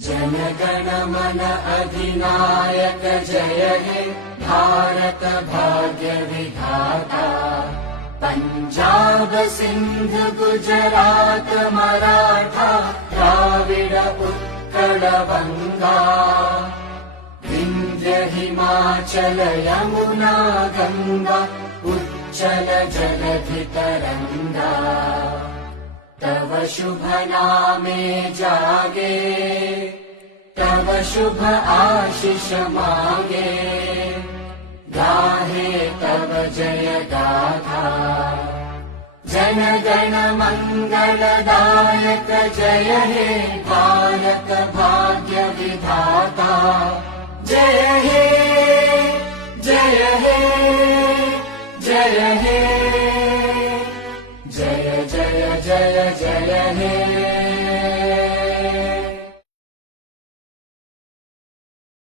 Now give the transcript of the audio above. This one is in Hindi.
जनगण मन अधिनायक जय हे भारत भाग्य विधाता। पंजाब सिंध गुजरात मराठा द्राविड उत्कल बंगा। विंध्य हिमाचल यमुना गंगा उच्चल जलधि तरंगा। तव शुभ नामे जागे तव शुभ आशीष मांगे। गाहे तव जय गाथा जन गण मंगलदायक जय हे भारत भाग्य विधाता। जय